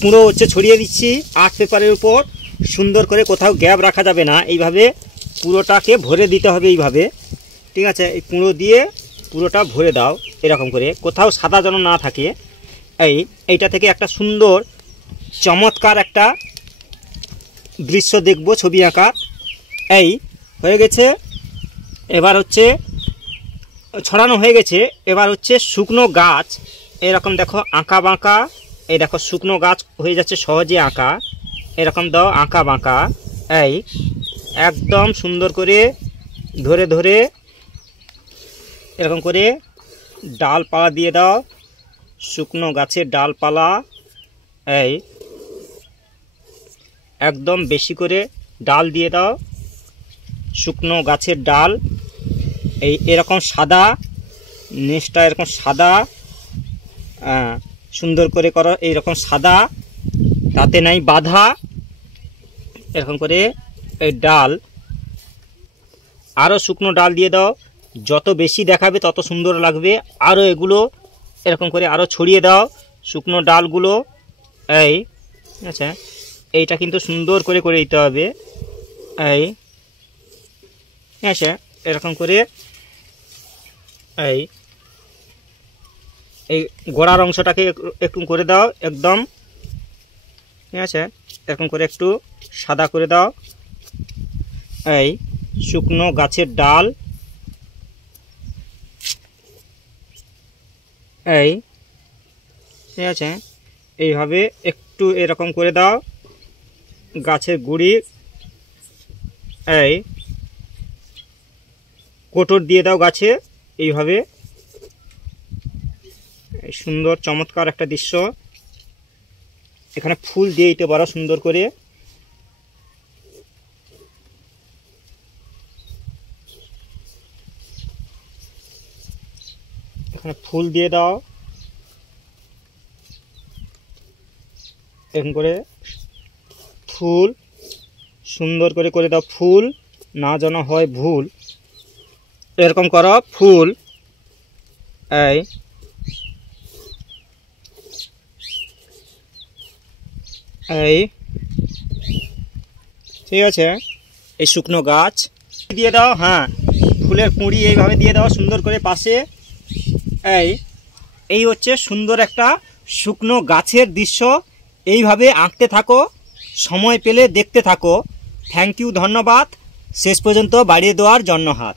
কুঁড়ো হচ্ছে ছড়িয়ে দিচ্ছি আর্ট পেপারের উপর। সুন্দর করে, কোথাও গ্যাপ রাখা যাবে না, এইভাবে পুরোটাকে ভরে দিতে হবে এইভাবে। ঠিক আছে, এই কুঁড়ো দিয়ে পুরোটা ভরে দাও এরকম করে, কোথাও সাদা যেন না থাকে। এইটা থেকে একটা সুন্দর চমৎকার একটা দৃশ্য দেখব, ছবি আঁকা। এই হয়ে গেছে। এবার হচ্ছে ছড়ানো হয়ে গেছে। এবার হচ্ছে শুকনো গাছ, এরকম দেখো আঁকা বাঁকা। এই দেখো শুকনো গাছ হয়ে যাচ্ছে সহজে আঁকা, এরকম দাও আঁকা বাঁকা। এই একদম সুন্দর করে ধরে ধরে এরকম করে ডালপালা দিয়ে দাও, শুকনো গাছের ডালপালা। এই একদম বেশি করে ডাল দিয়ে দাও, শুকনো গাছের ডাল। এই এরকম সাদা, নেচটা এরকম সাদা, সুন্দর করে করো এইরকম সাদা, তাতে নাই বাধা। এরকম করে এই ডাল, আরও শুকনো ডাল দিয়ে দাও, যত বেশি দেখাবে তত সুন্দর লাগবে। আরও এগুলো এরকম করে আরও ছড়িয়ে দাও শুকনো ডালগুলো। এই আচ্ছা, এইটা কিন্তু সুন্দর করে করে দিতে হবে। এই আচ্ছা, এরকম করে এই এই গোড়ার অংশটাকে একটু করে দাও একদম। ঠিক আছে, এরকম করে একটু সাদা করে দাও। এই শুকনো গাছের ডাল, এই ঠিক আছে, এইভাবে একটু এরকম করে দাও গাছের গুঁড়ি। এই কোটর দিয়ে দাও গাছে এইভাবে। এই সুন্দর চমৎকার একটা দৃশ্য। এখানে ফুল দিয়ে দিতে পারো সুন্দর করে। এখানে ফুল দিয়ে দাও এরকম করে, ফুল সুন্দর করে করে দাও, ফুল না যেন হয় ভুল, এরকম করো ফুল। এই এই ঠিক আছে, এই শুকনো গাছ দিয়ে দাও। হ্যাঁ, ফুলের কুঁড়ি এইভাবে দিয়ে দাও সুন্দর করে পাশে। এই হচ্ছে সুন্দর একটা শুকনো গাছের দৃশ্য। এইভাবে আঁকতে থাকো, সময় পেলে দেখতে থাকো। থ্যাংক ইউ, ধন্যবাদ শেষ পর্যন্ত বাড়িয়ে দেওয়ার জন্য হাত।